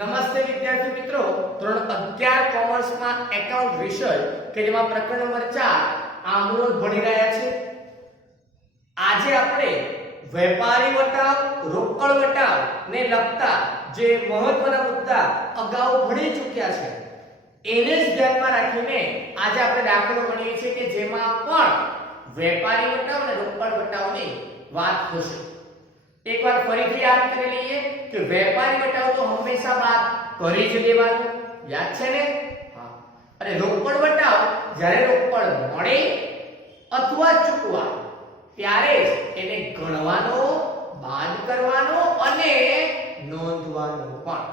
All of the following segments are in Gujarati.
નમસ્તે વિદ્યાર્થી મિત્રો, ધોરણ 11 કોમર્સમાં એકાઉન્ટ વિષય કે જેમાં પ્રકરણ નંબર 4 આમનોંધ ભણી રહ્યા છે. આજે આપણે વેપારી વટાવ, રોકડ વટાવ ને લગતા જે મહત્વના મુદ્દા અગાઉ ભણી ચૂક્યા છે એને જ ધ્યાનમાં રાખીને આજે આપણે દાખલો ગણીએ છીએ કે જેમાં પણ વેપારી વટાવ અને રોકડ વટાવની વાત થશે. एक बार फरीથી યાદ કરી લઈએ કે વેપારી વટાવ તો હંમેશા બાદ કરી જ દેવાનું, યાદ છે ને? હા. અને રોકડ વટાવ જ્યારે રોકડ મળે અથવા ચૂકવા ત્યારે જ એને ગણવાનો, બાદ કરવાનો અને નોંધવાનો પણ.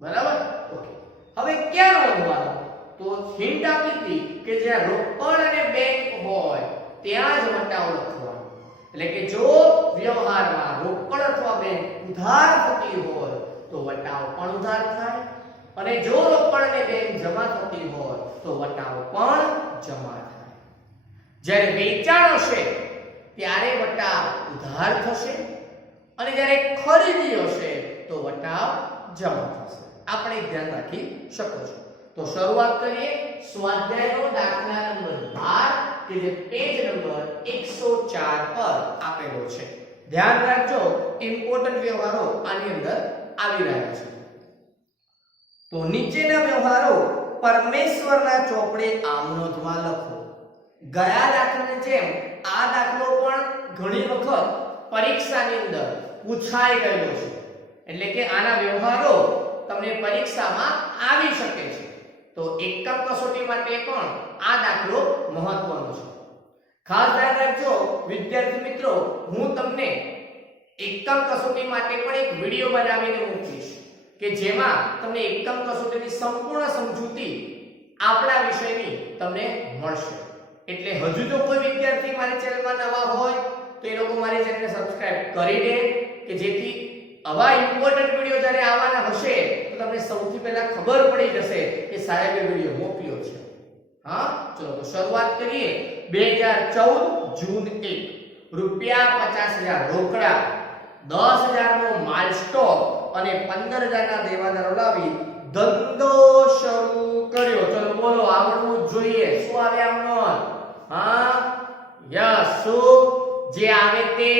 બરાબર? ઓકે. હવે ક્યાં નોંધવાનો? તો હિન્ટ આપી હતી કે જ્યાં રોકડ અને બેંક હોય ત્યાં જ વટાવ લખવાનો. એટલે કે જો વ્યવહારમાં રોકડ અથવા બેંક ઉધાર થતી હોય તો વટાવ પણ ઉધાર થાય, અને જો રોકડ અને બેંક જમા થતી હોય તો વટાવ પણ જમા થાય. જ્યારે વેચાણ હશે ત્યારે વટાવ ઉધાર થશે, અને જ્યારે ખરીદી હશે તો વટાવ જમા થશે. આપણે ધ્યાન રાખી શકો છો. તો શરૂઆત કરીએ સ્વાધ્યાયનો દાખલા નંબર 12 કે જે પેજ નંબર 104 પર આપેલો છે. ધ્યાન રાખજો, ઇમ્પોર્ટન્ટ વ્યવહારો આની અંદર આવી રહ્યા છે. તો નીચેના વ્યવહારો પરમેશ્વરના ચોપડે આમનોંધમાં લખો. ગયા દાખલાની જેમ આ દાખલો પણ ઘણી વખત પરીક્ષાની અંદર પૂછાઈ ગયો છે. એટલે કે આના વ્યવહારો તમને પરીક્ષામાં આવી શકે છે. તો એકમ કસોટી માટે પણ આ દાખલો મહત્વનો છે. ખાસ ધ્યાન રાખજો વિદ્યાર્થી મિત્રો, હું તમને એકમ કસોટી માટે પણ એક વિડિયો બનાવીને મૂકીશ કે જેમાં તમને એકમ કસોટીની સંપૂર્ણ સમજૂતી આપણા વિષયની તમને મળશે. એટલે હજુ જો કોઈ વિદ્યાર્થી મારી ચેનલમાં નવા હોય તો એ લોકો મારી ચેનલને સબસ્ક્રાઇબ કરી દે કે જેથી આવા ઇમ્પોર્ટન્ટ વિડિયો જ્યારે આવવાના હશે તો તમને સૌથી પહેલા ખબર પડી જશે કે સાહેબે વિડિયો મોકલ્યો છે. હા, ચલો તો શરૂઆત કરીએ. 2014 જૂન 1 રૂપિયા 50,000 રોકડા, 10,000 નો માલ સ્ટોક અને 15,000 ના દેવાદારો લાવી ધંધો શરૂ કર્યો. ચલો બોલો, આવડવું જોઈએ. શું આવે આમનોંધ? હા, યસ. શું જે આવે તે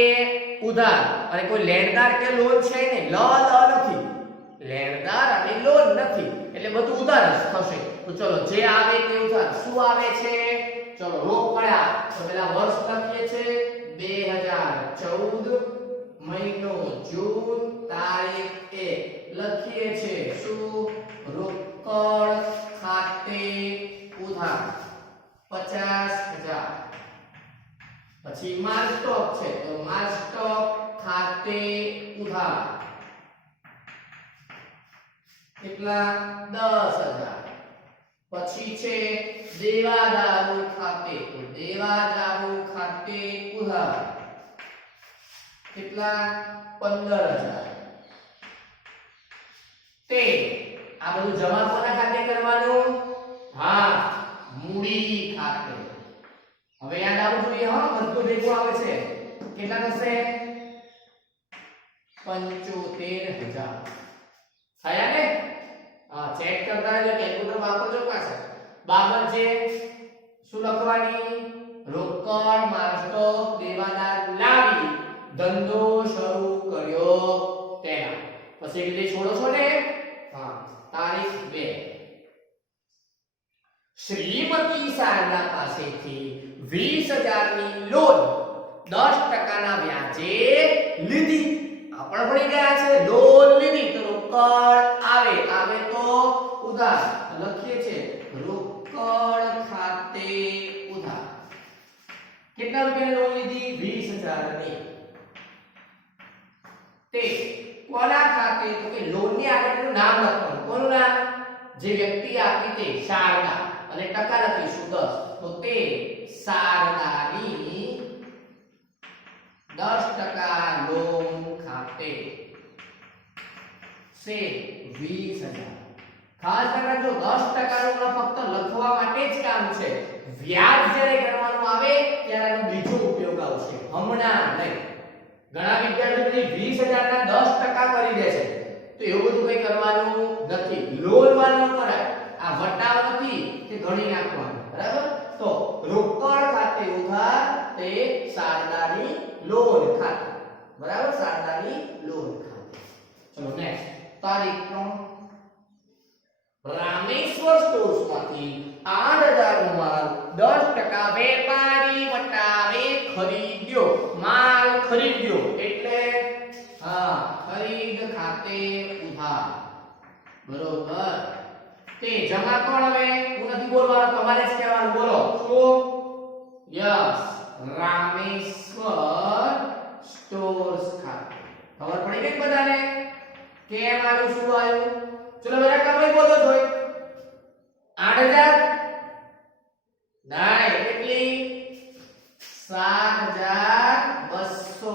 ઉધાર, અને કોઈ લેણદાર કે લોન છે ને, લ નથી, લેણદાર અને લોન નથી, એટલે બધું ઉધાર જ થશે. તો ચલો જે આવે તે ઉધાર. શું આવે છે? ચલો રોકડા. તો પેલા વર્ષ લખીએ છે 2014, મહિનો જૂન, તારીખ 1 લખીએ છે. શું? રોકડ ખાતે ઉધાર 50,000. પછી માલ સ્ટોક છે તો માલ સ્ટોક ખાતે ઉધાર કેટલા? 10,000. પછી છે દેવાદારો ખાતે, તો દેવાદારો ખાતે ઉધાર કેટલા? 15,000. તે આ બધું જમા કોના ખાતે કરવાનું? હા, મૂડી ખાતે. હવે યાદ આવવું જોઈએ, હા, બધું ભેગું આવે છે. કેટલા થશે? 75,000 થયા ને? હા, ચેક કરતા રહેજો, કેલ્ક્યુલેટર વાપરજો પાછા. બાબત છે શું લખવાની? રોકડ, માલ સ્ટોક, દેવાદાર લાવી ધંધો શરૂ કર્યો તેના. પછી કેટલી છોડો છો ને? હા, તારીખ 2. શ્રીમતી શારદા પાસેથી 20,000 ની લોન 10% ના વ્યાજે લીધી. આપણે ભણી ગયા છે લોન લીધી તો રોકડ આવે, આવે તો ઉધાર. લખીએ છે રોકડ ખાતે ઉધાર. કેટલા રૂપિયાની લોન લીધી? 20,000 ની. તે કોના ખાતે? તો કે લોન ની આગળનું નામ લખવાનું. કોનું નામ? જે વ્યક્તિ આપી તે શારદા, અને ટકા લખીશું 10. તો તે શારદાની 10% લોન ખાતે સે 20,000. ખાસ રાખજો 10% નું ફક્ત લખવા માટે જ કામ છે. વ્યાજ જ્યારે ગણવાનું આવે ત્યારે આનો બીજો ઉપયોગ આવશે, હમણાં નહીં. ઘણા વિદ્યાર્થીઓ 20,000 ના 10% કરી દે છે તો એવું બધું કઈ કરવાનું નથી. લોનમાં ન કરાય. આ વટાવ નથી તે ગણી નાખવાનું, બરાબર? તો રોકડ ખાતે ઉધાર તે શારદાની લોન ખાતે, બરાબર? શારદાની લોન ખાતે. ચલો નેક્સ્ટ તારીખ 3. રામેશ્વર સ્ટોર્સમાંથી 8000 નો માલ 10% વેપારી વટાવે ખરીદ્યો. માલ ખરીદ્યો એટલે ખરીદ ખાતે ઉધાર, બરોબર? તે જમા કોણ? હવે હું નથી બોલવાનો, તમારે જ કહેવાનું. બોલો શું? યસ, રામેશ્વર સ્ટોર્સ ખાતે. ખબર પડી ગઈ બધાને કેમ આવ્યું, શું આવ્યું? ચલો બધા તમે બોલો છો. 8000 નહીં, કેટલી? 7200.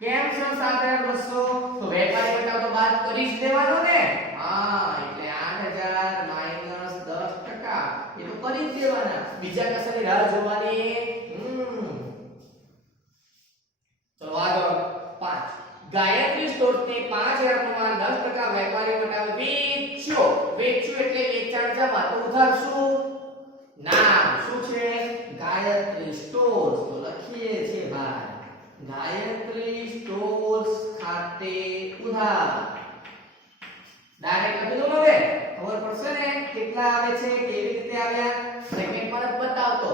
કેમ છે 7200? તો વેપારી વટાવ તો બાદ કરી જ દેવાનો ને. હા, એટલે 8000 માઈનસ 10%, એ તો કરી જ દેવાના. બીજા કશાની રાહ જોવાની. ચલો આગળ 5. ગાયત્રી સ્ટોર્સને 5000 નો માલ 10% વેપારી વટાવે વેચ્યો. વેચ્યું એટલે વેચાણ જમા, તો ઉધાર શું? નામ શું છે? ગાયત્રી સ્ટોર્સ. તો લખીએ છે ભાઈ, ગાયત્રી સ્ટોર્સ ખાતે ઉધાર. ડાયરેક્ટ લખી દો હવે, ખબર પડશે ને કેટલા આવે છે, કેવી રીતે આવ્યા. સેકન્ડ પર જ બતાવતો.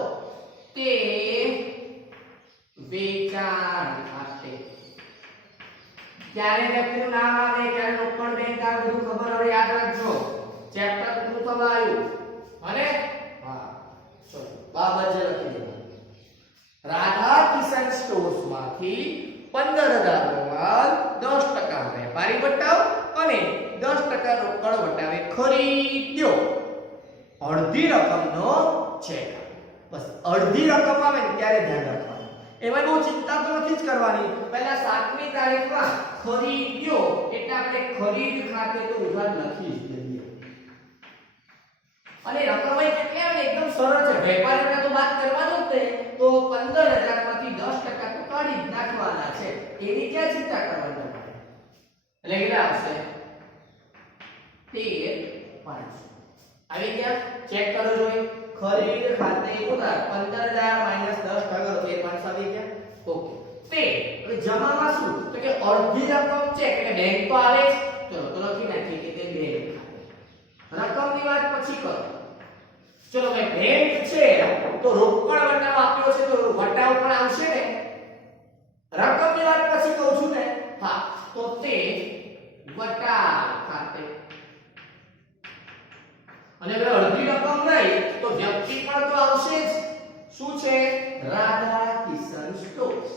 તે વેચાણ ખાતે. ક્યારે વ્યક્તિનું નામ આવે, ક્યારે રોકડ બેંક આવે, બધું ખબર હવે યાદ રાખજો. ચેપ્ટર પૂરું થવા આવ્યું. અને હા ચલો બાબત જે લખી દો. રાધા કિશન સ્ટોર્સમાંથી 15000 નો માલ 10% વેપારી વટાવ અને 10% રોકડ વટાવે ખરીદ્યો. અડધી રકમનો ચેક. બસ અડધી રકમ આવે ને ત્યારે ધ્યાન રાખવાનું. એમાં બહુ ચિંતા તો નથી જ કરવાની. પહેલા 7મી તારીખમાં ખરીદ્યો એટલે આપણે ખરીદ ખાતે તો ઉધાર લખી જ દઈએ. અને રકમ કેટલી આવે એકદમ સરળ છે. વેપારી વટાવ તો બાદ કરવાનું જ છે. તો 15000 માંથી 10% તો કાઢી જ નાખવાના છે. એની ક્યાં ચિંતા કરવાની તમારે. એટલે કેટલા આવશે? 13500. આવી ગયા? ચેક કરો જોઈએ. ખરીદ ખાતે ઉધાર 15000 માઈનસ 10 કરો 13500 આવી ગયા. ઓકે. તે હવે જમામાં શું? તો કે અડધી રકમ ચેક એટલે બેંક તો આવે જ. ચલો તો લખી નાખીએ કે તે બેંક ખાતે. રકમની વાત પછી કરો. ચલો ભાઈ બેંક છે તો રોકડ વટાવ આપ્યો છે તો વટાવ પણ આવશે ને. રકમની વાત પછી કહું છું ને. હા, તો તે વટાવ ખાતે. અને હવે અડધી રકમ નહીં તો વ્યક્તિ પણ તો આવશે જ. શું છે? રાધા કિશન સ્ટોર્સ.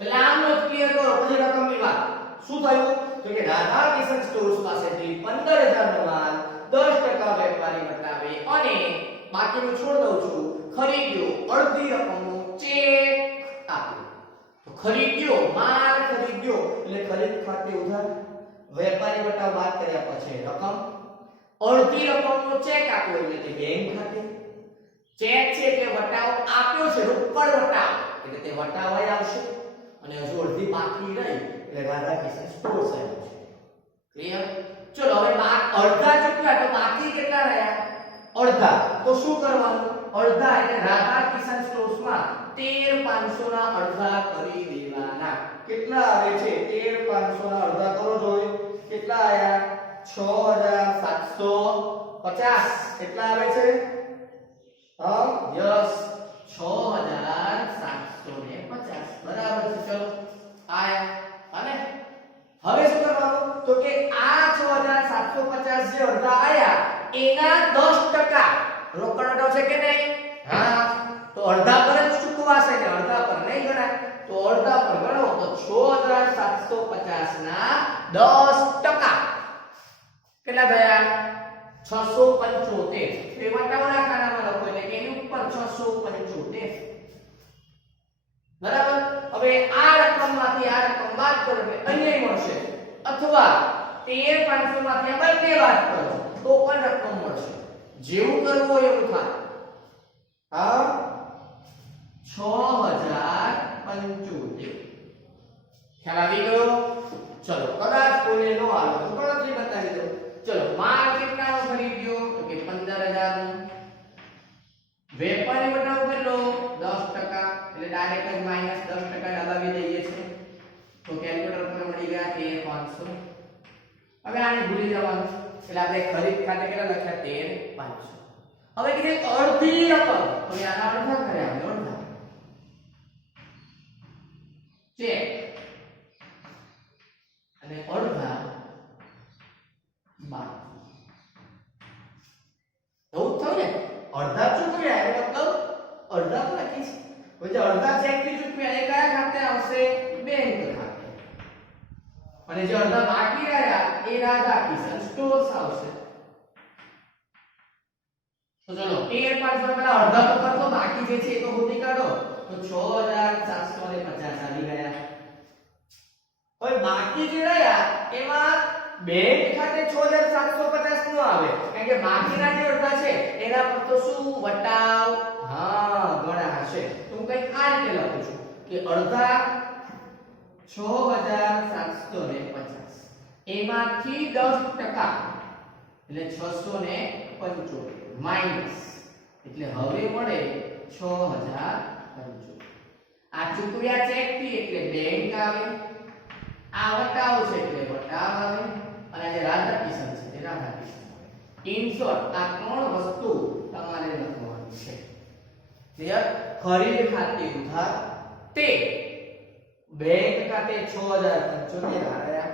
પેલા આમ નોટ ક્લિયર કરો પછી રકમની વાત. શું થયું? તો કે રાધા કિશન સ્ટોર્સ પાસેથી 15000 નો માલ 10% વેપારી વટાવે અને બાકીનું છોડ દઉં છું. ખરીદ્યો અડધી રકમનો ચેક આપ્યો. તો ખરીદ્યો માલ ખરીદ્યો એટલે ખરીદ ખાતે ઉધાર. વેપારી વટાવ બાદ કર્યા પછી રકમ. અડધી રકમનો ચેક આપ્યો એટલે તે બેંક ખાતે. ચેક છે એટલે વટાવ આપ્યો છે, રોકડ વટાવ એટલે તે વટાવ આવશે. અને હજુ અડધી બાકી રહી એટલે રાધા કિશન સ્ટોર્સ આવ્યું છે. ક્લિયર? ચલો હવે અડધા કેટલા? તો બાકી કેટલા રહ્યા? અડધા. તો શું કરવાનું? અડધા એટલે રાધા કિશન સ્ટોર્સમાં 13500 ના અડધા કરી દેવાના. કેટલા આવે છે? 13500 ના અડધા કરો જોઈએ. કેટલા આયા? 6750. કેટલા આવે છે? યસ 6750. બરાબર છે. ચલો આયા. અને હવે શું કરવાનું? તો કે આ 6750 જે અડધા આયા એના 10% રોકડ વટાવ છે કે નહીં? હા, તો અડધા પર જ ચૂકવાશે ને અડધા પર નહીં ગણાય. તો અડધા પર ગણો તો 6750 ના 10% કેટલા થયા? 675. એ વટાવના ખાનામાં લખો એટલે કે એની ઉપર 675. બરાબર? હવે આ રકમમાંથી આ રકમ બાદ કરો એટલે અહીંયા મળશે. અથવા 13500 માંથી આ બંને બાદ કરો તો પણ રકમ મળશે. જેવું કરવું હોય એવું થાય. હા, 6075 ખ્યાલ આવી ગયો? ચલો કદાચ કોઈને નો આવે તો ગણતરી બતાવી દો. ચલો માલ કેટલાનો ખરીદ્યો તો કે 15000 નો. વેપારી વટાવ કેટલો 10% એટલે ડાયરેક્ટ જ -10% દબાવી દઈએ છે. તો કેલ્ક્યુલેટર પર મળી ગયા 13500. હવે આને ભૂલી જવાનું એટલે આપણે ખરીદ ખાતે કેટલા લખ્યા 13500. હવે કે અડધી રકમ તો આના અડધા કર્યા આપણે અડધા ચેક અને અડધા બાકી. એવું થયું ને અડધા ચૂકવ્યા એટલે મતલબ અડધા તો લખી છે. હવે જે અડધા ચેક થી ચૂકવ્યા એ કયા ખાતે આવશે? બેંક ખાતે. અને જે અડધા બાકી રહ્યા એ રાધા કિશન સ્ટોર્સ આવશે. તો ચલો 1.5 પેલા અડધા તો કરતો બાકી જે છે એ તો ગોતી કાઢો. તો 6750 આવી ગયા. હવે બાકી જે રહ્યા એમાં બેંક ખાતે 6750 નો આવે કારણ કે બાકીના જે અડધા છે એના પર તો શું વટાવ ગણા હશે. તો હું કંઈક આ રીતે લખું છું કે અડધા 6750 એમાંથી 10% એટલે 675 માઈનસ એટલે હવે મળે 6075. આ ચૂકવ્યા ચેક થી એટલે બેંક આવે, આ વટાવ છે એટલે વટાવ આવે અને જે રાધા કિશન છે એ રાધા કિશન આવે. ઇન શોર્ટ આ ત્રણ વસ્તુ તમારે લખવાની છે. ક્લિયર? ખરીદ ખાતે ઉધાર તે બેંક ખાતે 6075 રહ્યા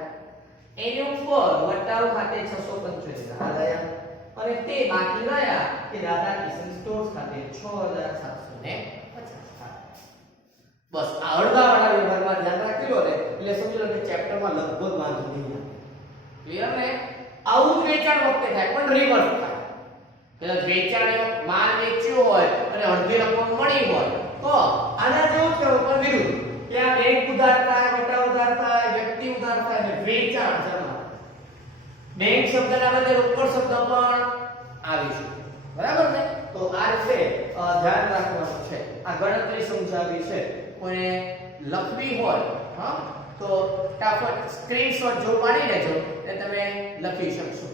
એની ઉપર વટાવ ખાતે 675 રહ્યા અને તે બાકી રહ્યા કે રાધા કિશન સ્ટોર્સ ખાતે 6750. બસ આ અડધા વાળા વ્યવહારમાં ધ્યાન રાખી લો ને એટલે સમજી લો કે ચેપ્ટરમાં લગભગ વાંધો નહીં આવે. ક્લિયર ને? આવું જ વેચાણ વખતે થાય પણ રિવર્સ થાય. એટલે વેચાણ માલ વેચ્યો હોય અને અડધી રકમ મળી હોય તો આના જેવું જ કહેવું પણ વિરુદ્ધ કે આ બેંક ઉધાર થાય, વટાવ ઉધાર થાય, વ્યક્તિ ઉધાર થાય અને વેચાણ જમા. બેંક શબ્દના બદલે રોકડ શબ્દ પણ આવીશું. બરાબર ને? તો આ રીતે ધ્યાન રાખવાનું છે. આ ગણતરી સમજાવી છે. કોઈને લખવી હોય તો ફટાફટ સ્ક્રીનશોટ જો પાડી લેજો એટલે તમે લખી શકશો.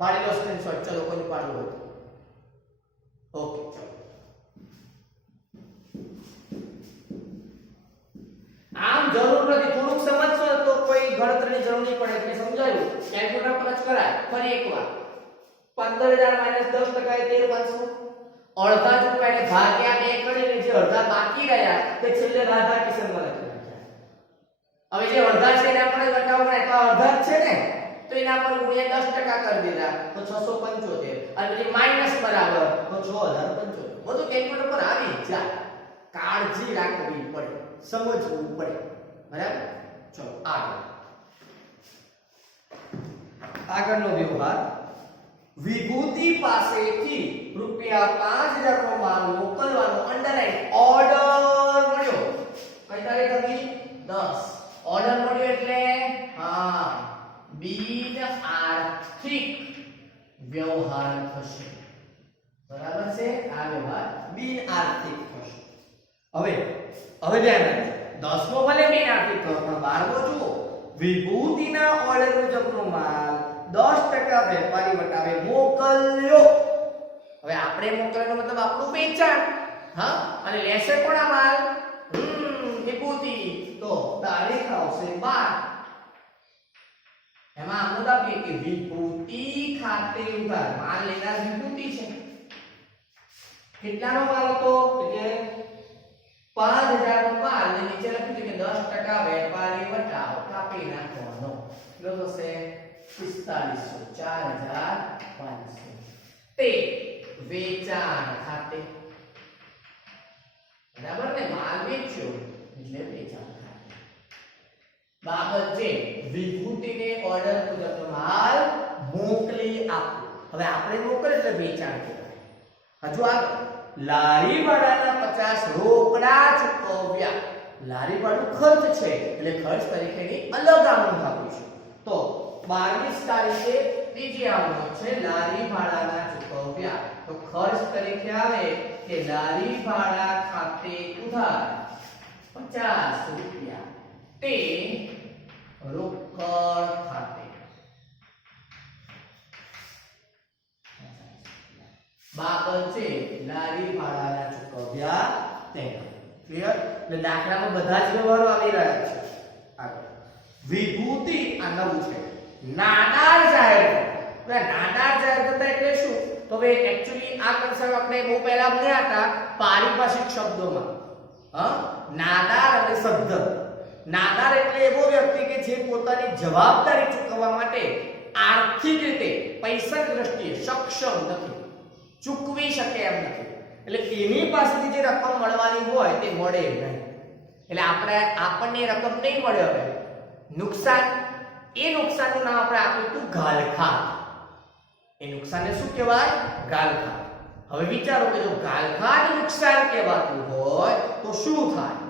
પાડી લો સ્ક્રીનશોટ. ચલો કોઈ પાડવું હોય તો ઓકે. ચલો આમ જરૂર નથી, થોડુંક સમજશો તો કોઈ ગણતરીની જરૂર નહીં પડે. એટલે સમજાયું કેલ્ક્યુલેટર પર જ કરાય. ફરી એકવાર 15000 -10% એ 13500. અડધા ચૂકવ્યા એટલે ભાગ્યા 2 કરીને જે અડધા બાકી રહ્યા તે છેલ્લે રાધા કિશનમાં લખી નાખ્યા. હવે જે અડધા છે એના પર વટાવ ગણાય તો અડધા જ છે ને તો એના પર ગુણ્યા 10% કરી દીધા તો 675 અને પછી માઈનસ બરાબર તો 6075. બધું કેલ્ક્યુલેટર પર આવી જાય. કાળજી રાખવી પડે, સમજવું પડે. બરાબર? ચલો આગળનો વ્યવહાર. વિભૂતિ પાસેથી ₹5000 નો માલ મોકલવાનો અંડરલાઈન ઓર્ડર મળ્યો. કઈ તારીખ હતી? 10. ઓર્ડર મળ્યો એટલે બિન આર્થિક વ્યવહાર થશે. બરાબર છે? આ વ્યવહાર બિન આર્થિક થશે. હવે ધ્યાન રાખજો. 10મો ભલે બિન આર્થિક થયો પણ 12મો જુઓ. વિભૂતિના ઓર્ડર મુજબનો માલ 10% વેપારી વટાવે મોકલ્યો. હવે આપણે મોકલવાનો મતલબ આપણું વેચાણ. અને લેશે કોણ આ માલ? વિભૂતિ. તો તારીખ આવશે 12. એમાં આમનું દાખલે કે વિભૂતિ ખાતે ઉધાર. માલ લેનાર વિભૂતિ છે. કેટલાનો માલ હતો? એટલે 5000 નો માલ ને નીચે લખ્યું છે કે 10% વેપારી વટાવ કાપી નાખવાનો. કેટલો થશે? 4500 4500. તે વેચાણ ખાતે. બરાબર ને? માલ વેચ્યો એટલે વેચાણ ખાતે. બાબત છે વિભૂતિને ઓર્ડર મુજબનો માલ મોકલી આપો. હવે આપણે મોકલે એટલે વેચાણ કહેવાય. હજુ આ લારી ભાડાના 50 રોકડા ચૂકવ્યા. લારી ભાડું ખર્ચ છે એટલે ખર્ચ તરીકેની અલગ આવક આપીશું. તો 22 તારીખે બીજી આવક છે લારી ભાડાના ચૂકવ્યા. તો ખર્ચ તરીકે આવે કે લારી ભાડા ખાતે ઉધાર 50 રૂપિયા તે રોકડ ખાતે બાબત છે લારી ભાડાના ચૂકવ્યા તેના. ક્લિયર? એટલે દાખલામાં બધા જ વ્યવહારો આવી રહ્યા છે. આગળ વિભૂતિ આ નવું છે. નાદાર જાહેર થતા. નાદાર જાહેર થતા એટલે શું? તો હવે એક્ચ્યુઅલી આ કન્સેપ્ટ આપણે બહુ પહેલા ભણ્યા હતા પારિભાષિક શબ્દોમાં. નાદાર અને સદ્ધર. નાદાર એટલે એવો વ્યક્તિ કે જે પોતાની જવાબદારી ચૂકવવા માટે આર્થિક રીતે પૈસાની દ્રષ્ટિએ સક્ષમ નથી, ચૂકવી શકે એમ નથી. એટલે એની પાસેથી જે રકમ મળવાની હોય તે મળે નહીં. એટલે આપણને રકમ નહીં મળે. હવે નુકસાન, એ નુકસાનનું નામ આપણે આપ્યું હતું ગાલખાત. એ નુકસાનને શું કહેવાય? ગાલખાત. હવે વિચારો કે જો ગાલખાત નુકસાન કહેવાતું હોય તો શું થાય?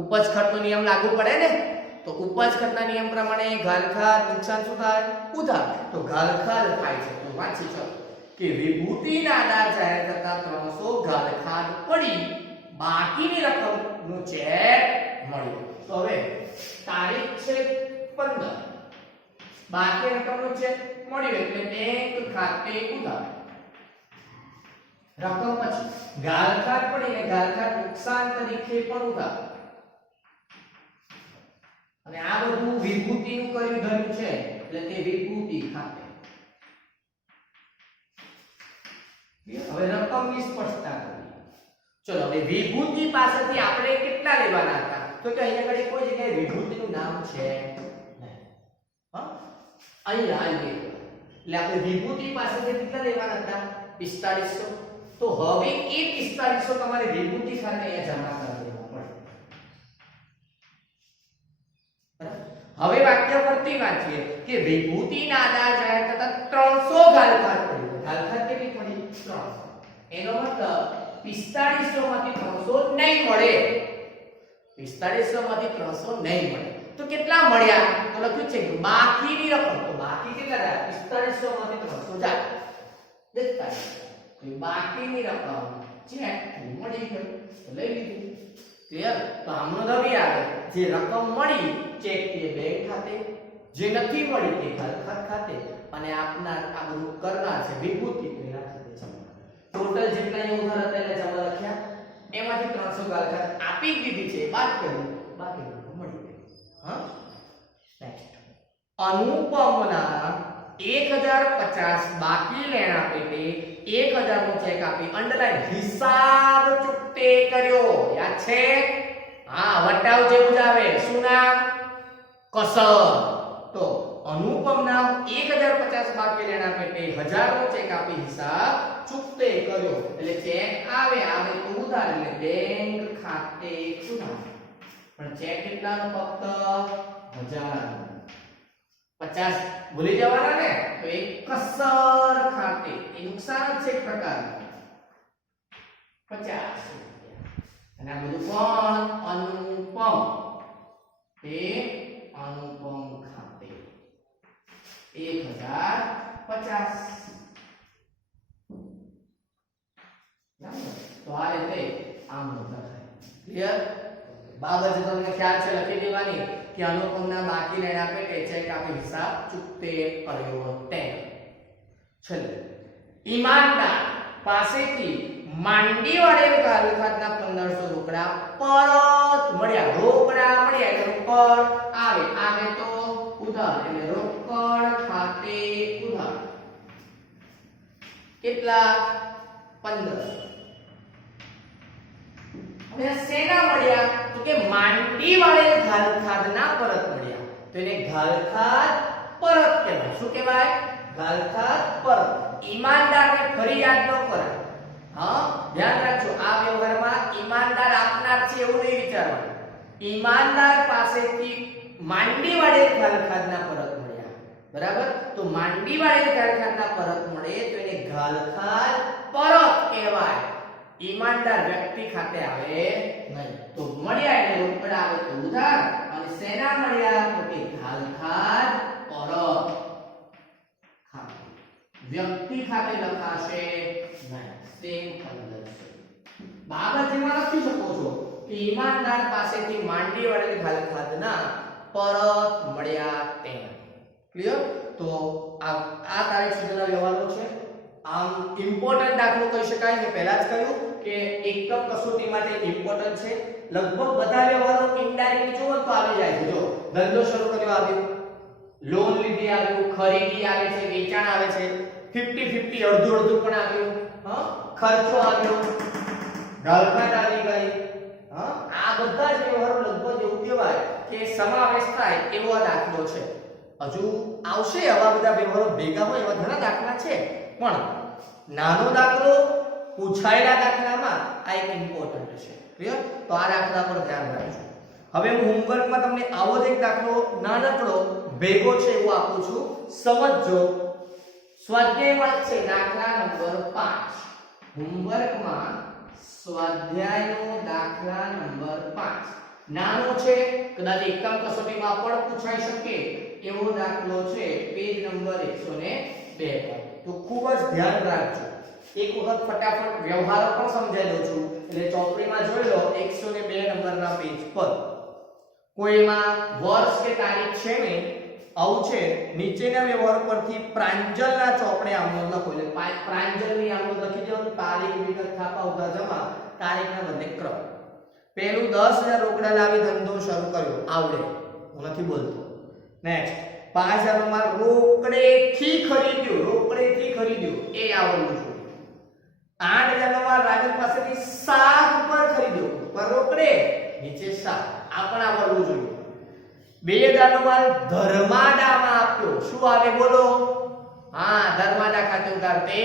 ઉપજ ખર્ચનો નિયમ લાગુ પડે ને. તો ઉપજ ખર્ચના નિયમ પ્રમાણે ગાલખાત નુકસાન શું થાય? ઉધાર. તો ગાલખાત થાય છે. તો વાંચી ચલો કે વિભૂતિ નાદાર જાહેર કરતા 300 ગાલખાત પડી, બાકીની રકમનું ચેક મળ્યો. તો હવે તારીખ છે 15, બાકી રકમનું ચેક મળ્યો એટલે બેંક ખાતે ઉધાર. રકમ પછી ગાલખાત પડી ને ગાલખાત નુકસાન તરીકે પણ ઉધાર. અને આ બધું વિભૂતિનું કર્યું ધર્મ છે એટલે તે વિભૂતિ ખાતે. હવે રકમની સ્પષ્ટતા કરીએ. ચલો હવે વિભૂતિ પાસેથી આપણે કેટલા લેવાના હતા? તો કે અહીંયા આગળ કોઈ જગ્યાએ વિભૂતિનું નામ છે નહીં. અહીંયા એટલે આપણે વિભૂતિ પાસેથી કેટલા લેવાના હતા? 4500. તો હવે એ 4500 તમારે વિભૂતિ ખાતે અહીંયા જમા કરી દેવા પડે. હવે વાક્ય પરથી વાંચીએ કે વિભૂતિના આધાર જાહેર કરતા 300 ગાલખાત પડી. ગાલખાત કેટલી પડી? 300. એનો મતલબ 4500 માંથી 300 નહીં મળે. 4500 માંથી 300 નહીં મળે. તો કેટલા મળ્યા? તો લખ્યું છે કે બાકીની રકમ. તો બાકી કેટલા રહ્યા? 4500 માંથી 300 જાય. 45. બાકીની રકમ ચેક મળી ગઈ તો લઈ લીધું. ક્લિયર? તો આમનો દવી આવે જે રકમ મળી ચેક તે બેંક ખાતે, જે નથી મળી તે ગાલખાત ખાતે, અને આપનાર આ બધું કરનાર છે વિભૂતિ તેના ખાતે જમા. ટોટલ જેટલા ઉધાર હતા એટલે જમા લખ્યા. એમાંથી 300 ગાલખાત આપી દીધી છે, બાદ કર્યું, બાકી રકમ મળી ગઈ. નેક્સ્ટ અનુપમના 1050 બાકી લેણા પેટે 1000 નો ચેક આપી અંડરલાઈન હિસાબ ચૂકતે કર્યો. યાદ છે? વટાવ જેવું જ આવે. શું નામ? કસર. તો અનુપમના 1050 બાકી લેણા પેટે 1000 નો ચેક આપી હિસાબ ચૂકતે કર્યો. એટલે ચેક આવે તો ઉધાર એટલે બેંક ખાતે ઉધાર. પણ ચેક કેટલાનો? ફક્ત 1000. 50 ભૂલી જવાના ને. તો એક કસર ખાતે એ નુકસાન જ છે એક પ્રકારનું. 50 રૂપિયા. અને આ બધું કોણ? અનુપમ. તે અનુપમ ખાતે 1050. તો આ રીતે આમ લખાય. ક્લિયર? બાબત તમને ખ્યાલ છે લખી દેવાની કે અનુપમના બાકી લેણા પેટે ચેક આપી હિસાબ ચૂકતે કર્યો તે. છેલ્લે ઈમાનદાર પાસેથી માંડી વાળેલ ગાલખાતના 1500 રોકડા પરત મળ્યા. રોકડા મળ્યા એટલે રોકડ આવે તો ઉધાર એટલે રોકડ ખાતે ઉધાર. કેટલા? 1500. હવે શેના મળ્યા? તો કે માંડી વાળેલ ગાલખાતના પરત મળ્યા. તો એને ગાલખાત પરત કહેવાય. શું કહેવાય? ગાલખાત પરત. ઈમાનદારને ફરી યાદ ન કરાય. ધ્યાન રાખજો, આ વ્યવહારમાં ઈમાનદાર આપનાર છે એવું નહીં વિચારવાનું. ઈમાનદાર પાસેથી માંડી વાળેલ ગાલખાતના પરત મળ્યા. બરાબર? તો માંડી વાળેલ ગાલખાતના પરત મળે તો એને ગાલખાત પરત કહેવાય. ઈમાનદાર વ્યક્તિ ખાતે આવે નહીં. તો મળ્યા એટલે રોકડ આવે તો ઉધાર. અને શેના મળ્યા? તો કે ગાલખાત પરત ખાતે. વ્યક્તિ ખાતે લખાશે નહીં. સેમ ઈમાનદાર પાસેથી માંડી વળેલી ગાલખાતના પરત મળ્યા તેમ. ક્લિયર? તો આ તારીખ સુધીના વ્યવહારો છે. આમ ઇમ્પોર્ટન્ટ દાખલો કહી શકાય. મેં પહેલા જ કહ્યું કે એકમ કસોટી માટે ઇમ્પોર્ટન્ટ છે. લગભગ બધા વ્યવહારો ઇનડાયરેક્ટલી જોવો તો આવી જાય છે. જો ધંધો શરૂ કર્યો આવ્યું, લોન લીધી આવ્યું, ખરીદી આવે છે, વેચાણ આવે છે, 50-50 અડધું અડધું પણ આવ્યું, ખર્ચો આવ્યો, ગાલખાત આવી ગઈ, આ બધા જ વ્યવહારો લગભગ એવું કહેવાય કે સમાવેશ થાય એવો આ દાખલો છે. હજુ આવશે આવા બધા વ્યવહારો ભેગા હોય એવા ઘણા દાખલા છે, પણ નાનો દાખલો પૂછાયેલા દાખલામાં આ એક ઇમ્પોર્ટન્ટ છે. ક્લિયર? તો આ દાખલા પર ધ્યાન રાખજો. હવે હું હોમવર્કમાં તમને આવો જ એક દાખલો નાનકડો ભેગો છે એવું આપું છું, સમજજો. સ્વાધ્યાયમાં છે દાખલા નંબર 5. હોમવર્કમાં સ્વાધ્યાયનો દાખલા નંબર 5 નાનો છે, કદાચ એકમ કસોટીમાં પણ પૂછાઈ શકે એવો દાખલો છે, પેજ નંબર 102 પર. તો ખૂબ જ ધ્યાન રાખજો. એક વખત ફટાફટ વ્યવહારો પણ સમજાઈ દઉં છું, એટલે ચોપડીમાં જોઈ લો 102 નંબરના પેજ પર. કોઈમાં વર્ષ કે તારીખ છે ને આવું છે, નીચેના વ્યવહાર પરથી પ્રાંજલના ચોપડે આમનો લખો. એટલે પ્રાંજલની આમનો લખી દેવાનું, તારીખ, વિગત, થાપા, ઉધાર, જમા, તારીખના બદલે ક્રમ. પહેલું 10,000 રોકડા લાવી ધંધો શરૂ કર્યો, આવડે, હું નથી બોલતો. નેક્સ્ટ 5,000 નો માલ રોકડેથી ખરીદ્યો, એ આવડવું જોઈએ. 8,000 નો માલ રાજન પાસેથી 7 પર ખરીદ્યો, પર રોકડે, નીચે 7, આ પણ આવડવું જોઈએ. 2,000 નો માલ ધર્માદામાં આપ્યો, શું આવે બોલો? ધર્માદા ખાતે ઉધાર, તે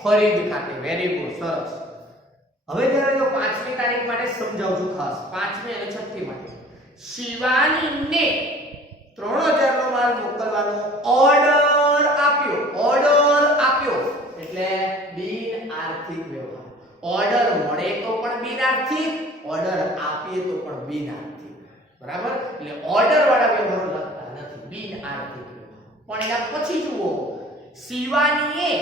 ખરીદ ખાતે. વેરી ગુડ, સરસ. હવે જરા જો 5મી તારીખ માટે સમજાવું છું ખાસ, 5મી અને 6મી માટે. શિવાનીને 3,000 નો માલ મોકલવાનો ઓર્ડર આપ્યો, એટલે બિન આર્થિક વ્યવહાર. ઓર્ડર મળે તો પણ બિન આર્થિક, ઓર્ડર આપીએ તો પણ બિન આર્થિક. બરાબર? એટલે ઓર્ડર વાળા વ્યવહારો લખતા નથી, બિન આર્થિક વ્યવહાર. પણ એના પછી જુઓ, શિવાનીએ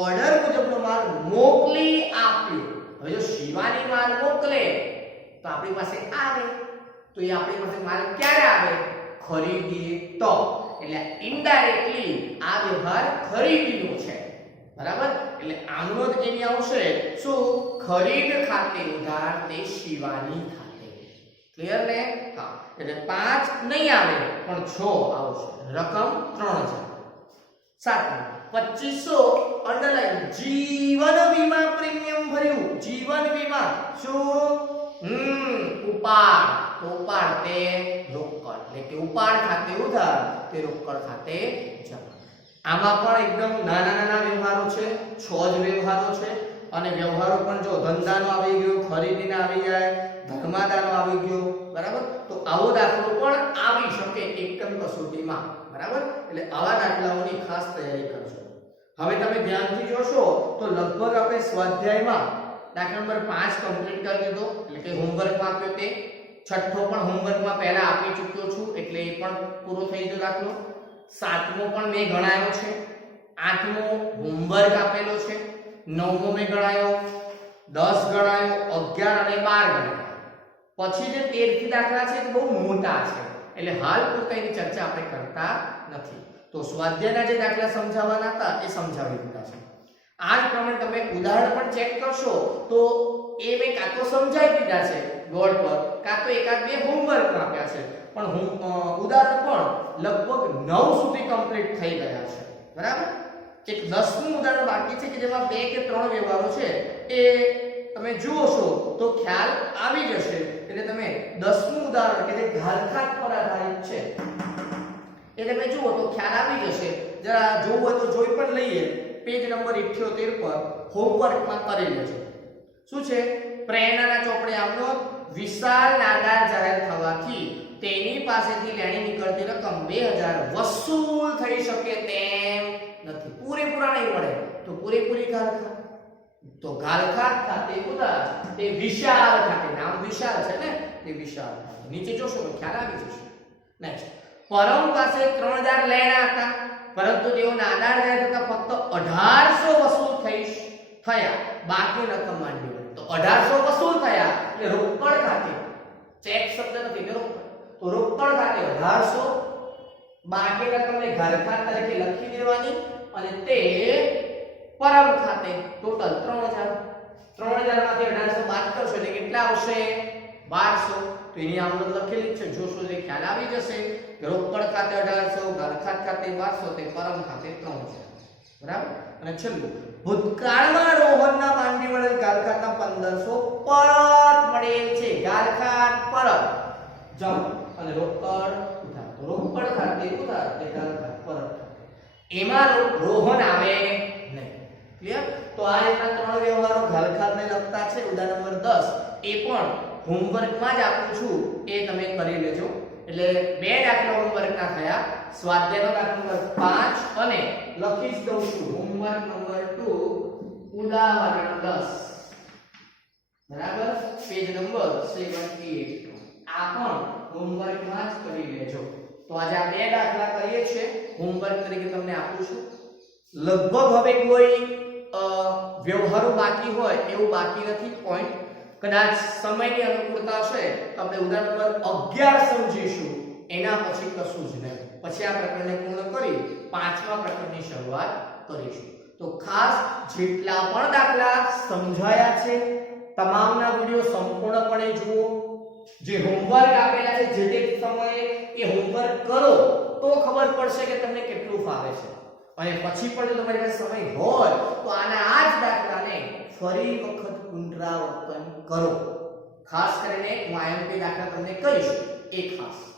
ઓર્ડર મુજબનો માલ મોકલી આપ્યો. હવે જો શિવાની માલ મોકલે તો આપણી પાસે આવે, તો એ આપણી પાસે માલ ક્યારે આવે? ખરીદીએ તો. એટલે ઇનડાયરેક્ટલી આ વ્યવહાર ખરીદીનો છે. બરાબર? એટલે આમનો જ એની આવશે શું? ખરીદ ખાતે ઉધાર, તે શિવાની ખાતે. ક્લિયર ને? હા. એટલે 5 નહીં આવે પણ 6 આવશે. રકમ 3,000. 7 2500 અંડરલાઈન જીવન વીમા પ્રીમિયમ ભર્યું. જીવન વીમા શું? ઉપાડ. તો ઉપાડ તે રોકડ, એટલે કે ઉપાડ ખાતે ઉધાર, તે રોકડ ખાતે જમા. આમાં પણ એકદમ નાના વ્યવહારો છે, 6 જ વ્યવહારો છે. અને વ્યવહારો પણ જો ધંધાનો આવી ગયો, ખરીદીનો આવી જાય, ધર્માદાનો આવી ગયો. બરાબર? તો આવો દાખલો પણ આવી શકે એકમ કસોટીમાં. બરાબર? એટલે આવા દાખલાઓની ખાસ તૈયારી કરજો. હવે તમે ધ્યાનથી જોશો તો લગભગ આપણે સ્વાધ્યાયમાં દાખલા નંબર 5 કમ્પ્લીટ કરી દીધો, એટલે કે હોમવર્કમાં આપ્યો તે. 6થો પણ હોમવર્કમાં પહેલા આપી ચૂક્યો છું, એટલે એ પણ પૂરો થઈ ગયો દાખલો. 7મો પણ મેં ગણાયો છે, 8મો હોમવર્ક આપેલો છે, 9મો મેં ગણાયો, 10 ગણાયો, 11 અને 12 ગણાયો. પછી જે 13થી દાખલા છે તે બહુ મોટા છે, એટલે હાલ પૂરતા એની ચર્ચા આપણે કરતા નથી. તો સ્વાધ્યાયના જે દાખલા સમજાવવાના હતા એ સમજાવી દીધા છે. આ જ પ્રમાણે તમે ઉદાહરણ પણ ચેક કરશો તો એ મેં કાં તો સમજાવી દીધા છે બોર્ડ પર, કાં તો એકાદ બે હોમવર્ક આપ્યા છે, પણ ઉદાહરણ પણ લગભગ 9 સુધી કમ્પ્લીટ થઈ ગયા છે. બરાબર? એક 10મું ઉદાહરણ બાકી છે કે જેમાં 2 કે 3 વ્યવહારો છે, એ તમે જુઓ છો તો ખ્યાલ આવી જશે. એટલે તમે 10મું ઉદાહરણ કે જે ઘાલખાત પર આધારિત છે એ તમે જુઓ તો ખ્યાલ આવી જશે. જરા જોવું હોય તો જોઈ પણ લઈએ. પેજ નંબર 78 પર હોમવર્કમાં કરી લેજો. શું છે? પ્રેરણાના ચોપડે આમનો વિશાળ નાદાર જાહેર થવાથી તેની પાસેથી લેણી નીકળતી રકમ 2000 વસૂલ થઈ શકે તેમ નથી. પૂરેપૂરા નહીં મળે તો પૂરેપૂરી ઘાલખાત. તો ઘાલખાત ખાતે ઉધાર, તે વિશાળ ખાતે, નામ વિશાળ છે ને, તે વિશાળ ખાતે. નીચે જોશો તો ખ્યાલ આવી જશે. નેક્સ્ટ, પરમ પાસે 3000 લેણા હતા, પરંતુ તેઓ નાદાર રહ્યા હતા, ફક્ત 1800 વસૂલ થયા, બાકી રકમ માંડી. તો 1800 વસૂલ થયા એટલે રોકડ ખાતે, ચેક શબ્દ નથી, રોકડ, તો રોકડ ખાતે 1800, બાકીના તમને ઘરખાત તરીકે લખી દેવાની અને તે પરમ ખાતે ટોટલ 3000, 3000 માંથી 1800 બાદ કરશો એટલે કેટલા આવશે? 1200. તો એની આમનોંધ લખેલી જ છે, જોશો એટલે ખ્યાલ આવી જશે કે રોકડ ખાતે 1800, ઘરખાત ખાતે 1200, તે પરમ ખાતે 3000. બરાબર. અને છેલ્લું, ભૂતકાળમાં રોહનના માંડી મળેલ ઘરખાતના 1500 પરત મળેલ છે. ઘરખાત પરત જમ અને રોકડ ઉધાર. તો રોકડ ખાતે ઉધાર, તે ઘરખાત પરત, એમાં રોહન આવે નહીં. ક્લિયર? તો આ રીતના ત્રણ વ્યવહારો ઘરખાતને લગતા છે. ઉદાહરણ નંબર 10 એ પણ હોમવર્કમાં જ આપું છું, એ તમે કરી લેજો. એટલે બે દાખલા હોમવર્કના થયા, સ્વાધ્યાયનો દાખલો નંબર 5 અને લખી જ દઉં છું હોમવર્ક નંબર 2 ઉદાહરણ 10. બરાબર, પેજ નંબર 78. આ પણ હોમવર્કમાં જ કરી લેજો. તો આજે આ બે દાખલા કરીએ છીએ, હોમવર્ક તરીકે તમને આપું છું. લગભગ હવે કોઈ વ્યવહારો બાકી હોય એવું બાકી નથી. પોઈન્ટ કદાચ સમયની અનુકૂળતા હશે તો આપણે ઉદાહરણ નંબર 11 સમજીશું, એના પછી કશું જ નહીં. પછી આ પ્રકરણને પૂર્ણ કરી પાંચમા પ્રકરણની શરૂઆત કરીશું. તો ખાસ જેટલા પણ દાખલા સમજાયા છે તમામના વિડિયો સંપૂર્ણપણે જુઓ. જે હોમવર્ક આપેલા છે જે તે સમયે એ હોમવર્ક કરો તો ખબર પડશે કે તમને કેટલું ફાવે છે. અને પછી પણ જો તમારી પાસે સમય હોય તો આના આ જ દાખલાને ફરી વખત પુનરાવર્તન કરો. ખાસ કરીને હું આઈએમપી દાખલા તમને કહીશ, એ ખાસ